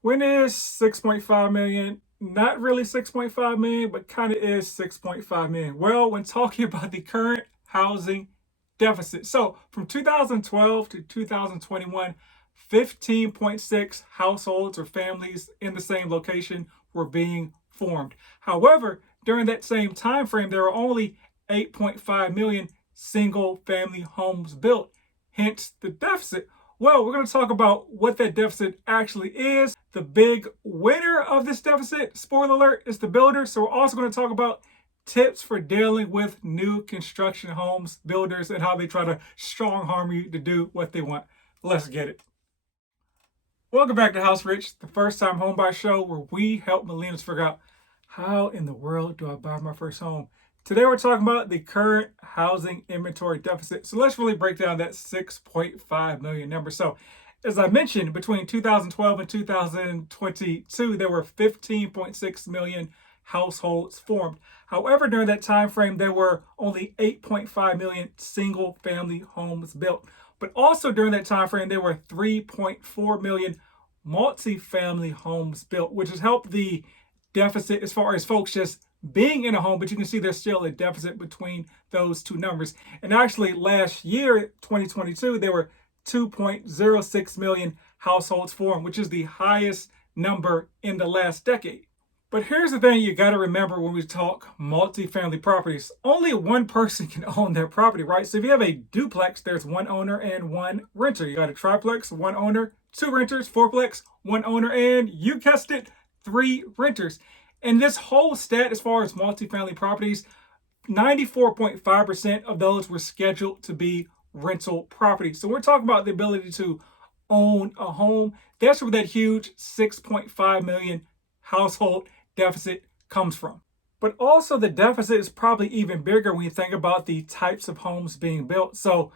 When is 6.5 million? Not really 6.5 million, but kind of is 6.5 million. Well, when talking about the current housing deficit. So from 2012 to 2021, 15.6 households or families in the same location were being formed. However, during that same time frame, there were only 8.5 million single family homes built, hence the deficit. Well, we're going to talk about what that deficit actually is. The big winner of this deficit, spoiler alert, is the builder. So we're also going to talk about tips for dealing with new construction homes, builders, and how they try to strong arm you to do what they want. Let's get it. Welcome back to House Rich, the first time home buy show where we help millennials figure out how in the world do I buy my first home. Today we're talking about the current housing inventory deficit. So let's really break down that 6.5 million number. So as I mentioned, between 2012 and 2022, there were 15.6 million households formed. However, during that time frame, there were only 8.5 million single family homes built. But also during that time frame, there were 3.4 million multi-family homes built, which has helped the deficit as far as folks just being in a home, but you can see there's still a deficit between those two numbers. And actually last year, 2022, there were 2.06 million households formed, which is the highest number in the last decade. But here's the thing you got to remember when we talk multifamily properties. Only one person can own their property, right? So if you have a duplex, there's one owner and one renter. You got a triplex, one owner, two renters, fourplex, one owner, and you guessed it, three renters. And this whole stat, as far as multifamily properties, 94.5% of those were scheduled to be rental properties. So we're talking about the ability to own a home. That's where that huge 6.5 million household deficit comes from. But also the deficit is probably even bigger when you think about the types of homes being built. So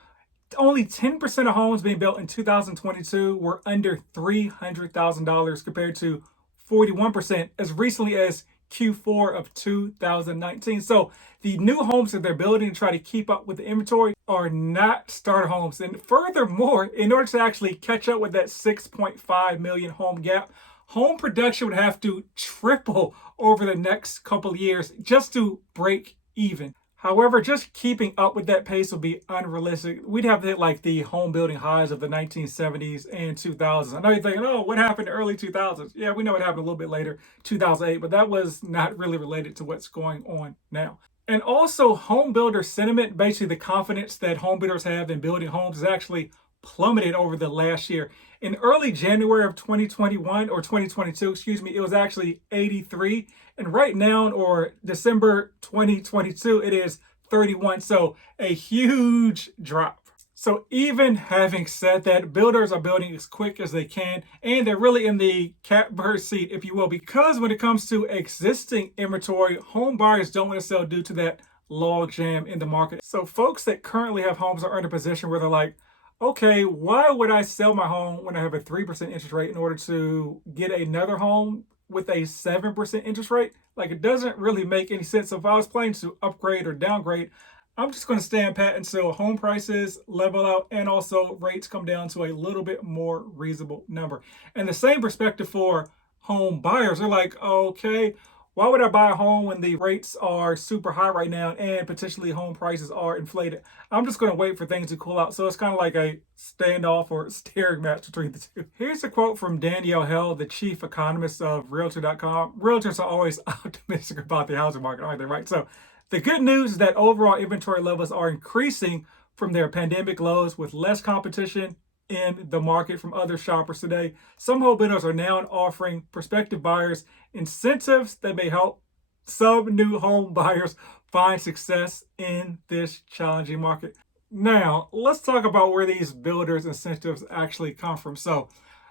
only 10% of homes being built in 2022 were under $300,000 compared to 41% as recently as Q4 of 2019. So the new homes that they're building to try to keep up with the inventory are not starter homes. And furthermore, in order to actually catch up with that 6.5 million home gap, home production would have to triple over the next couple of years just to break even. However, just keeping up with that pace will be unrealistic. We'd have to hit like the home building highs of the 1970s and 2000s. I know you're thinking, oh, what happened in the early 2000s? Yeah, we know what happened a little bit later, 2008, but that was not really related to what's going on now. And also, home builder sentiment, basically the confidence that home builders have in building homes, is actually plummeted over the last year. In early January of 2021 or 2022, excuse me, it was actually 83. And right now, or December 2022, it is 31. So a huge drop. So even having said that, builders are building as quick as they can, and they're really in the catbird seat, if you will, because when it comes to existing inventory, home buyers don't want to sell due to that log jam in the market. So folks that currently have homes are in a position where they're like, okay, why would I sell my home when I have a 3% interest rate in order to get another home with a 7% interest rate? Like, it doesn't really make any sense. So if I was planning to upgrade or downgrade, I'm just going to stand pat until home prices level out and also rates come down to a little bit more reasonable number. And the same perspective for home buyers. They're like, okay, why would I buy a home when the rates are super high right now and potentially home prices are inflated? I'm just going to wait for things to cool out. So it's kind of like a standoff or staring match between the two. Here's a quote from Danielle Hell, the chief economist of Realtor.com. Realtors are always optimistic about the housing market, aren't they, right? So the good news is that overall inventory levels are increasing from their pandemic lows with less competition in the market from other shoppers today. Some home builders are now offering prospective buyers incentives that may help some new home buyers find success in this challenging market. Now, let's talk about where these builders' incentives actually come from. So,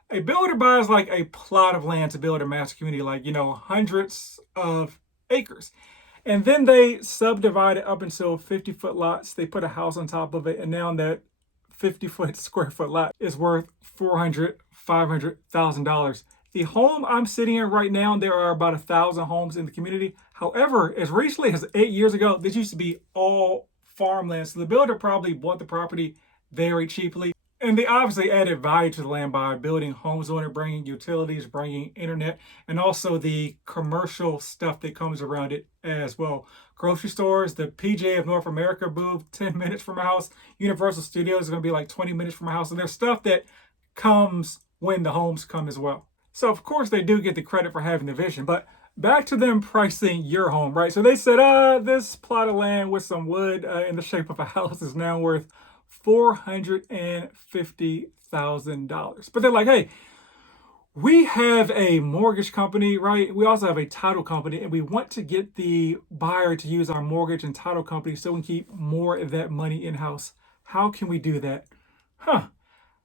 a builder buys like a plot of land to build a master community, like, hundreds of acres. And then they subdivide it up into 50-foot lots. They put a house on top of it, and now that 50-foot square foot lot is worth $400,000, $500,000. The home I'm sitting in right now, there are about 1,000 homes in the community. However, as recently as 8 years ago, this used to be all farmland. So the builder probably bought the property very cheaply. And they obviously added value to the land by building homes on it, bringing utilities, bringing internet, and also the commercial stuff that comes around it as well. Grocery stores, the PJ of North America moved 10 minutes from my house. Universal Studios is going to be like 20 minutes from my house. So there's stuff that comes when the homes come as well. So of course they do get the credit for having the vision, but back to them pricing your home, right? So they said, this plot of land with some wood in the shape of a house is now worth $450,000. But they're like, hey, we have a mortgage company, right? We also have a title company, and we want to get the buyer to use our mortgage and title company so we can keep more of that money in-house. How can we do that?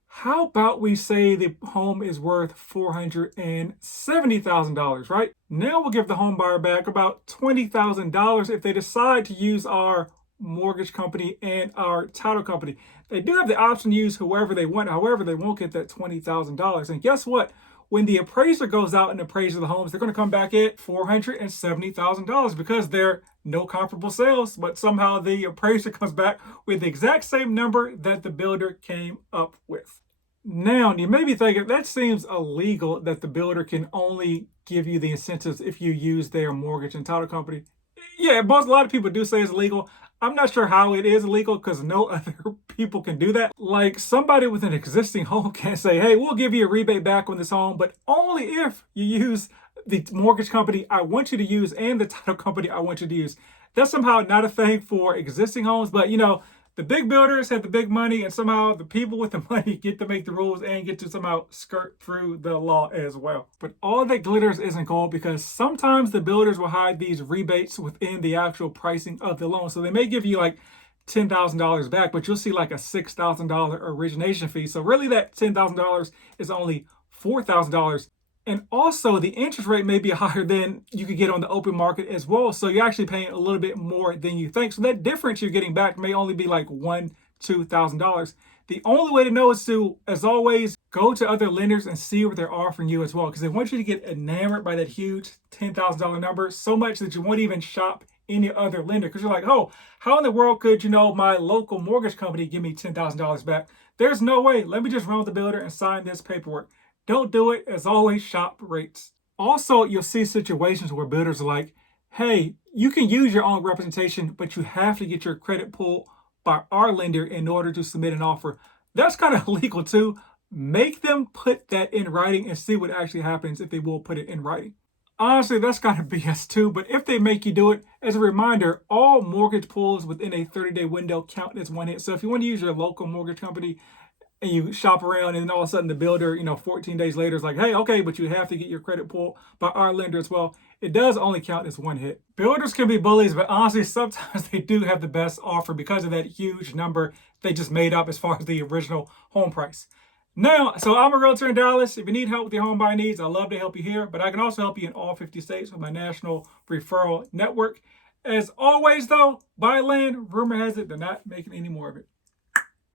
How about we say the home is worth $470,000, right? Now we'll give the home buyer back about $20,000 if they decide to use our mortgage company and our title company. They do have the option to use whoever they want. However, they won't get that $20,000. And guess what? When the appraiser goes out and appraises the homes, they're going to come back at $470,000 because they're no comparable sales. But somehow the appraiser comes back with the exact same number that the builder came up with. Now, you may be thinking, that seems illegal that the builder can only give you the incentives if you use their mortgage and title company. Yeah, a lot of people do say it's illegal. I'm not sure how it is illegal because no other people can do that. Like somebody with an existing home can say, hey, we'll give you a rebate back on this home, but only if you use the mortgage company I want you to use and the title company I want you to use. That's somehow not a thing for existing homes, but the big builders have the big money, and somehow the people with the money get to make the rules and get to somehow skirt through the law as well. But all that glitters isn't gold, because sometimes the builders will hide these rebates within the actual pricing of the loan. So they may give you like $10,000 back, but you'll see like a $6,000 origination fee. So really that $10,000 is only $4,000. And also the interest rate may be higher than you could get on the open market as well. So you're actually paying a little bit more than you think. So that difference you're getting back may only be like $1,000, $2,000. The only way to know is to, as always, go to other lenders and see what they're offering you as well. Because they want you to get enamored by that huge $10,000 number so much that you won't even shop any other lender. Because you're like, oh, how in the world could, my local mortgage company give me $10,000 back? There's no way. Let me just run with the builder and sign this paperwork. Don't do it. As always, shop rates. Also, you'll see situations where builders are like, hey, you can use your own representation, but you have to get your credit pulled by our lender in order to submit an offer. That's kind of illegal too. Make them put that in writing and see what actually happens if they will put it in writing. Honestly, that's kind of BS too, but if they make you do it, as a reminder, all mortgage pulls within a 30-day window count as one hit. So if you want to use your local mortgage company, and you shop around, and then all of a sudden the builder, 14 days later is like, hey, okay, but you have to get your credit pulled by our lender as well. It does only count as one hit. Builders can be bullies, but honestly, sometimes they do have the best offer because of that huge number they just made up as far as the original home price. Now, so I'm a realtor in Dallas. If you need help with your home buying needs, I'd love to help you here, but I can also help you in all 50 states with my national referral network. As always, though, buy land. Rumor has it they're not making any more of it.